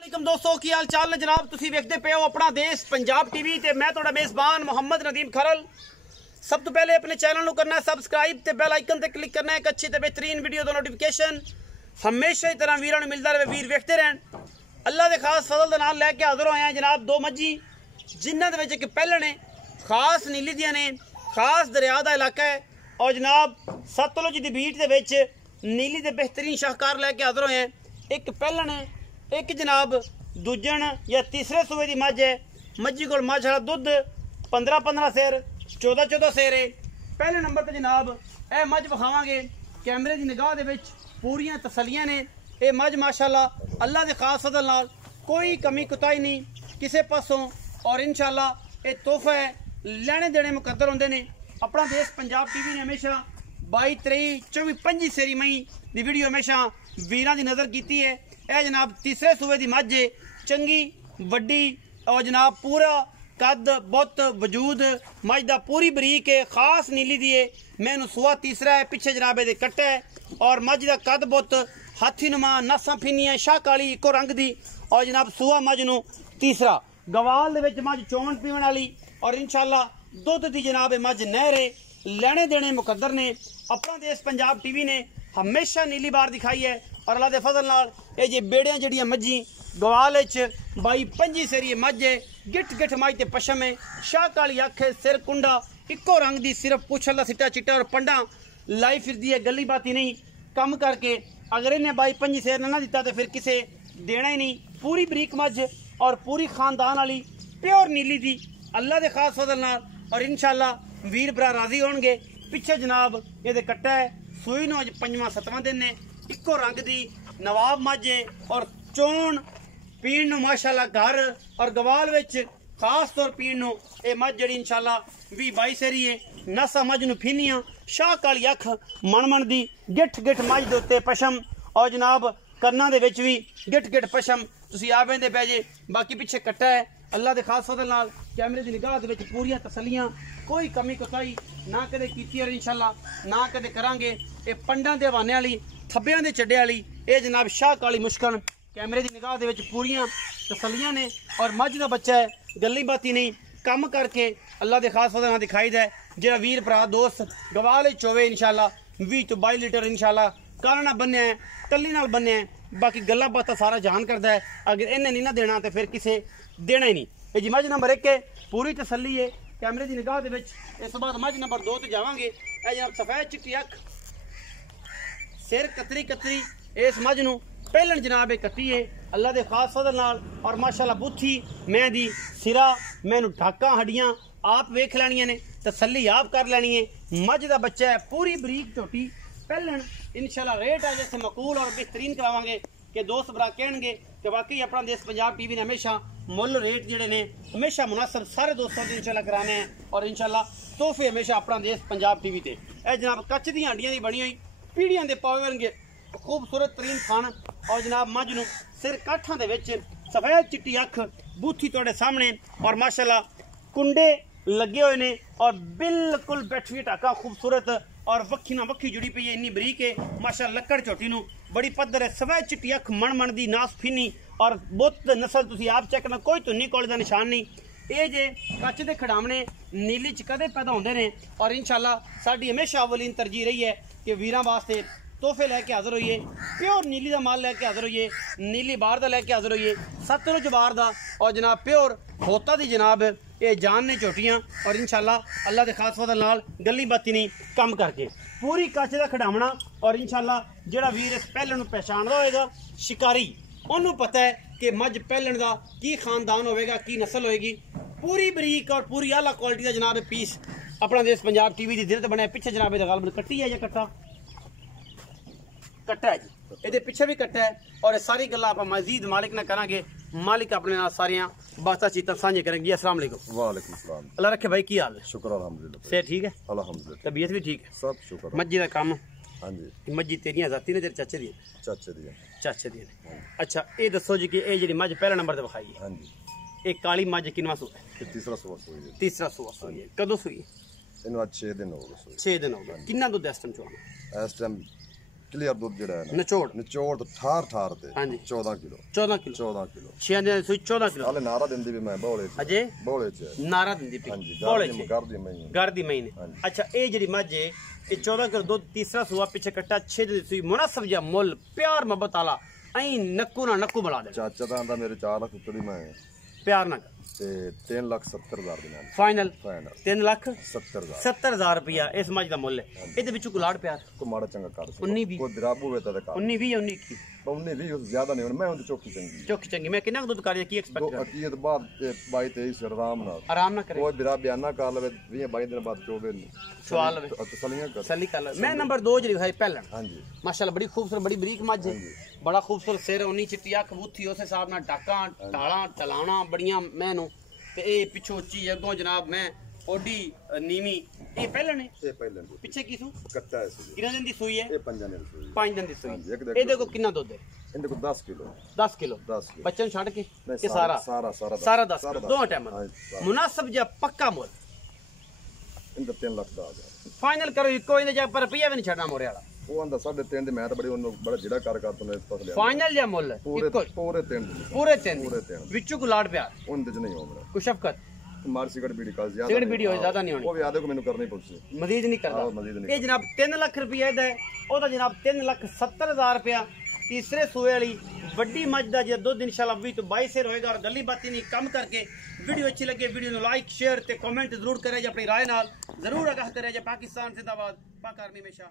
दोस्तों की हाल चाल ने जनाब तुसी वेखदे पे हो अपना देश पंजाब टीवी ते मैं तुहाडा मेज़बान मोहम्मद नदीम खरल। सब तो पहले अपने चैनल को करना है सबसक्राइब ते बेल आइकन ते क्लिक करना है। एक अच्छी ते बेहतरीन वीडियो दा नोटिफिकेशन हमेशा ही तरह वीरां नूं मिलदा रहे, वीर वेखते रहन। अल्लाह दे खास फजल दे नाल लैके हाज़र होए हैं जनाब दो मज्जी जिन्हां दे विच इक पैहलण है खास नीली दियां ने, खास दरिया दा इलाका है और जनाब सतलुज दी बीट दे विच नीली दे बेहतरीन शाहकार लैके हाज़र होए हैं। एक पैहलण है, एक जनाब दूजन या तीसरे सूबे की मझ है। मझी को माशाल्लाह दुध 15-15 सेर 14-14 सेर है। पहले नंबर पर जनाब यह मझ विखावांगे कैमरे की निगाह दे विच पूरियां तसलियां ने। यह मझ माशाल्लाह अल्लाह के खास फजल नाल कोई कमी कुताही नहीं किसी पासों और इंशाल्लाह ये तोहफा है लेने देने मुकद्दर होंदे ने। अपना देश पंजाब टीवी ने हमेशा 22, 23, 24, 25 सेरी मई की वीडियो हमेशा वीरां की नज़र की है। यह जनाब तीसरे सूबे की मझ है, चंगी वड्डी और जनाब पूरा कद बुत वजूद मझ दा पूरी बरीक है, खास नीली दी है। मैनू सुआ तीसरा है, पिछे जनाब ये कट्टा है और मझ दा कद बुत हाथी नुमा नसा फिनिया शाह काली इको रंग दी और जनाब सुआ मझ नू तीसरा। गवाल दे विच मझ चोवन पीवन वाली और इंशाल्लाह दुध दी जनाब मझ नहरे लेने देने मुकद्दर ने। अपना देश पंजाब टीवी ने हमेशा नीली बार दिखाई है और अल्लाह दे फजल नाल ये जे बेड़ियां जड़ियां मझी गवाल 22-25 सेरी मझ है, गिठ गिठ मझ ते पशम है, शाह काली अख है, सिर कुंडा इको रंग दी, सिर्फ पुछ अल्लाह सिट्टा चिट्टा और पंडा लाई फिरदी है, गली बाती नहीं कम करके। अगर इन्हें 22-25 सेर ना दिता तो फिर किसे देना ही नहीं। पूरी बरीक मझ और पूरी खानदान वाली प्योर नीली दी अल्लाह दे खास फजल नाल और इंशाल्लाह वीर भरा राजी होणगे। पिछे जनाब ये कट्टा है, सूई नू अज 5वां-7वां दिन ने, इको रंग दी नवाब मझ है और चोन पीण नू माशाल्लाह घर और गवाल विच खास तौर पीण नू ये मझ जड़ी इंशाल्लाह 20-22 सेरी है। नसा मझ नू फिनियां शाह काली अख मन दी, गिठ गिठ मझ दे उत्ते पशम और जनाब कन्ना दे विच भी गिठ गिठ पशम तुसीं आ वेंदे पै जे। बाकी पिछे कट्टा है अल्लाह दे खास फजल नाल कैमरे की निगाह दे विच पूरियां तसलियां, कोई कमी कोताही ना कदे कीती और इंशाल्लाह ना कदे करांगे। ये पंडां दे हवाने वाली थब्बियां दे चड्डे वाली ये जनाब शाह काली मुश्कन कैमरे की निगाह दे विच पूरियां तसलियां ने और मझ दा बच्चा है, गली बाती नहीं कम करके अल्लाह दे खास फजल नाल दिखाई दा। जेड़ा वीर भरा दोस्त गवाल चोवे इंशाल्लाह 20-22 लीटर इंशाल्लाह कालना बन्या है, तली नाल बन्या है। बाकी गल्ला बात सारा जान करता है, अगर इन्हें नहीं ना देना तो फिर किसे देना ही नहीं। ये जी मझ नंबर 1 है, पूरी तसली है कैमरे की निगाह दे विच। इस बाद मझ नंबर 2 ते जावांगे। ए जनाब सफेद चिट्टी अख, सिर कतरी कतरी इस मझ नू पहलन जनाब कट्टी है अल्लाह दे खास फजल नाल और माशाल्लाह बुथी मैं दी सिरा मैनू ढाका हड्डियां आप वेख लैनियां ने, तसली आप कर लैनी है। मझ दा बच्चा है पूरी बरीक झोटी पहलन इंशाल्लाह रेट है जैसे मकूल और बेहतरीन करावांगे कि दोस्त भरा कहणगे कि वाकई अपना देश पंजाब टीवी ने हमेशा मुल रेट जिहड़े ने हमेशा मुनासिब सारे दोस्तों के इंशाल्लाह कराने हैं और इंशाल्लाह तोहफे हमेशा अपना देश पंजाब टीवी ते। ए जनाब कच्च दी हड्डियां दी बनी हुई पीढ़ियां दे पावेंगे खूबसूरत तरीन खान और जनाब मझ नू सिर काठां दे विच सफेद चिट्टी अख बूथी तुहाडे सामने और माशाल्लाह कुंडे लगे हुए ने और बिल्कुल बैठी टाका खूबसूरत और वक्खी ना वक्खी जुड़ी पई है, इन्नी बरीक है माशाल्लाह लक्कड़ झोटी नू बड़ी पद्धर है। सफेद चिट्टी अख मन दी नास फिनी और बुत नस्ल तुसीं आप चेक करना, कोई धुन्नी कोले दा निशान नहीं। ये जे कच्च दे खड़ावने नीली च कदे पैदा होंदे ने और इंशाल्लाह साडी हमेशा अवलीन तरजीह रही है कि वीरां वास्ते तोहफे लैके हाज़र होइए, प्योर नीली का माल लैके हाज़र होइए, नीली बार का लैके हाज़र होइए, सतलुज बार का और जनाब प्योर होता दी जनाब ये जान ने झोटियां और इंशाल्लाह अल्लाह के खास फजल नाल गली बाती नहीं कम करके पूरी कच्च का खड़ावना और इंशाल्लाह जेड़ा वीर इस पैहलन नूं पहचानदा होएगा शिकारी उन्होंने पता है कि मझ पैहलन का की खानदान होएगा, की नस्ल होएगी। पूरी बरीक और पूरी आला क्वालिटी का जनाब पीस अपना देश पंजाब टीवी की दिल बनाया। पिछे जनाब गालबन कट्टी है या कट्टा कट्टा है जी, ये पिछे भी कट्टा है और सारी गल्लां आप मजीद मालिक ना करांगे। मालिक अपने नाल सारियां बातां चीतां साझी करेंगे। अस्सलाम वालेकुम। वालेकुम सलाम। अल्लाह रखे भाई, की हाल है? शुक्र अल्हम्दुलिल्लाह। सेहत ठीक है? अल्हम्दुलिल्लाह। तबीयत भी ठीक है? सब शुक्र। मज्जी दा काम? हां जी। मज्जी तेरियां जाती ने तेरे चाचे दी? चाचे दी। चाचे दी। अच्छा ये दसो जी कि ये जेडी मज्ज पहला नंबर ते विखाई है, हां जी, ये काली मज्ज किनवा सूआ है? तीसरा सूआ सूई है। तीसरा सूआ सूई है। कदों सूई? इन्हू आज 6 दिन हो गए सूई। 6 दिन हो गए। कितना दूध इस टाइम चवाना? इस टाइम ਕਲੀਅਰ ਦੁੱਧ ਜਿਹੜਾ ਹੈ ਨਾ ਨਿਚੋੜ ਤੋਂ ਠਾਰ ਤੇ ਹਾਂਜੀ 14 ਕਿਲੋ 14 ਕਿਲੋ 6 ਦਿਨ ਸੂਈ 14 ਕਿਲੋ ਹਾਲੇ ਨਾਰਾ ਦਿੰਦੀ ਵੀ ਮੈਂ ਬੋਲੇ ਚ ਅਜੇ ਬੋਲੇ ਚ ਨਾਰਾ ਦਿੰਦੀ ਪਈ ਹਾਂਜੀ ਬੋਲੇ ਚ ਗੜ ਦੀ ਮਹੀਨੇ ਅੱਛਾ ਇਹ ਜਿਹੜੀ ਮੱਝ ਹੈ ਇਹ 14 ਕਿਲੋ ਦੁੱਧ ਤੀਸਰਾ ਸੂਆ ਪਿੱਛੇ ਕੱਟਾ 6 ਦਿਨ ਸੂਈ ਮੁਨਾਸਬ ਜਿਹਾ ਮੁੱਲ ਪਿਆਰ ਮੁਹੱਬਤ ਵਾਲਾ ਐਂ ਨੱਕੂ ਨਾ ਨੱਕੂ ਬਣਾ ਦੇ ਚਾਚਾ ਤਾਂ ਆਂਦਾ ਮੇਰੇ 4 ਲੱਖ ਉੱਤੇ ਦੀ ਮੈਂ ਪਿਆਰ ਨਾਲ ਤੇ 3,70,000 ਦੇ ਨਾਲ ਫਾਈਨਲ 3,70,000 ਰੁਪਇਆ ਇਸ ਮੱਝ ਦਾ ਮੁੱਲ ਹੈ ਇਹਦੇ ਵਿੱਚੋਂ ਕੁਲਾੜ ਪਿਆਰ ਕੋ ਮਾੜਾ ਚੰਗਾ ਕਰ 19 20 ਕੋਈ ਦਰਾਬੂ ਵੇ ਤਾਂ ਕਰ 19 20 19 19 20 ਉਸ ਜ਼ਿਆਦਾ ਨਹੀਂ ਹੁਣ ਮੈਂ ਉਹਦੀ ਚੌਕੀ ਚੰਗੀ ਮੈਂ ਕਿੰਨਾ ਕੁ ਦੁੱਧ ਕਰ ਕੀ ਐਕਸਪੈਕਟ ਕਰ ਅਕੀਦ ਬਾਅਦ 22 23 ਆਰਾਮ ਨਾਲ ਕਰੇ ਕੋਈ ਬਿਰਾ ਬਿਆਨਾ ਕਰ ਲਵੇ 20 22 ਦਿਨ ਬਾਅਦ ਚੋਵੇ ਸਵਾਲ ਲਵੇ ਤਸੱਲੀ ਕਰ ਲੈ ਮੈਂ ਨੰਬਰ 2 ਜਿਹੜੀ ਹੈ ਪਹਿਲਾਂ ਹਾਂਜੀ ਮਾਸ਼ਾਅੱਲਾ ਬੜੀ ਖੂਬਸੂਰਤ ਬੜੀ ਬਰੀਕ ਮੱਝ ਹੈ ਬੜਾ ਖੂਬਸੂਰਤ ਸਿਰ ਉਨੀ ਚਿੱਟੀਆ ਕਬੂਥੀ ਉਸ ਹਿਸਾਬ ਨਾਲ ਡਾਕਾਂ ਟਾਲਾਂ ਟਲਾਣਾ ਬੜੀਆਂ ਮੈਨੂੰ ਤੇ ਇਹ ਪਿੱਛੋਂ ਉੱਚੀ ਅੱਗੋਂ ਜਨਾਬ ਮੈਂ ਓਡੀ ਨੀਵੀਂ ਇਹ ਪਹਿਲਾਂ ਨੇ ਇਹ ਪਹਿਲਾਂ ਪਿੱਛੇ ਕੀ ਸੂ ਕੱਟਾ ਹੈ ਸੀ ਕਿੰਨੇ ਦਿਨ ਦੀ ਸੂਈ ਹੈ ਇਹ 5 ਦਿਨ ਦੀ ਸੂਈ 5 ਦਿਨ ਦੀ ਸੂਈ ਇਹਦੇ ਕੋ ਕਿੰਨਾ ਦੁੱਧ ਹੈ ਇਹਦੇ ਕੋ 10 ਕਿਲੋ 10 ਕਿਲੋ ਬੱਚੇ ਨੂੰ ਛੱਡ ਕੇ ਇਹ ਸਾਰਾ 10 ਕਿਲੋ ਦੋ ਟਾਈਮ ਮੁਨਾਸਬ ਜਿਹਾ ਪੱਕਾ ਮੁੱਲ ਇਹਦਾ 3 ਲੱਖ ਦਾ ਆ ਗਿਆ ਫਾਈਨਲ ਕਰੋ ਇੱਕੋ ਇਹਦੇ ਜਾ ਪਰ ਰੁਪਈਆ ਵੀ ਨਹੀਂ ਛੱਡਣਾ ਮੋਰੇ ਵਾਲਾ ਉਹ ਆਂਦਾ 3.5 ਦੇ ਮੈਂ ਤਾਂ ਬੜੀ ਉਹਨੂੰ ਬੜਾ ਜਿਹੜਾ ਕਰ ਤੋਂ ਇਸ ਪਾਸ ਲਿਆ ਫਾਈਨਲ ਜਿਹਾ ਮੁੱਲ ਪੂਰੇ 3 ਵਿੱਚੋਂ ਗੁਲਾੜ ਪਿਆ ਉਹਦੇ ਚ ਨਹੀਂ ਹੋਣਾ ਕੁਛ ਸ਼ਫਕਤ ਮਾਰ ਸਿਗਰਟ ਬੀੜੀ ਕਾਲ ਜ਼ਿਆਦਾ ਸਿਗਰਟ ਬੀੜੀ ਹੋਏ ਜ਼ਿਆਦਾ ਨਹੀਂ ਹੋਣੀ ਉਹ ਵੀ ਆਦੇ ਕੋ ਮੈਨੂੰ ਕਰਨੀ ਪਊਗੀ ਮਜ਼ੀਦ ਨਹੀਂ ਕਰਦਾ ਇਹ ਜਨਾਬ 3 ਲੱਖ ਰੁਪਏ ਦਾ ਹੈ ਉਹਦਾ ਜਨਾਬ 3,70,000 ਰੁਪਇਆ ਤੀਸਰੇ ਸੂਏ ਵਾਲੀ ਵੱਡੀ ਮੱਝ ਦਾ ਜੇ ਦੁੱਧ ਇਨਸ਼ਾਅੱਲਾ 20 ਤੋਂ 22 ਸਿਰ ਹੋਏਗਾ ਔਰ ਗੱਲੀ ਬਾਤੀ ਨਹੀਂ ਕੰਮ ਕਰਕੇ ਵੀਡੀਓ ਅੱਛੀ ਲੱਗੇ ਵੀਡੀਓ ਨੂੰ ਲਾਈਕ ਸ਼ੇਅਰ ਤੇ ਕਮੈਂਟ ਜ਼ਰੂਰ ਕਰਿਆ ਜੇ ਆਪਣੀ ਰਾਏ ਨਾਲ ਜ਼ਰੂਰ ਆਗਾਹ ਕਰਿਆ ਜੇ ਪਾਕਿਸਤਾਨ ਜ਼ਿੰਦਾਬਾਦ ਪਾਕ ਆਰਮੀ ਹਮੇਸ਼ਾ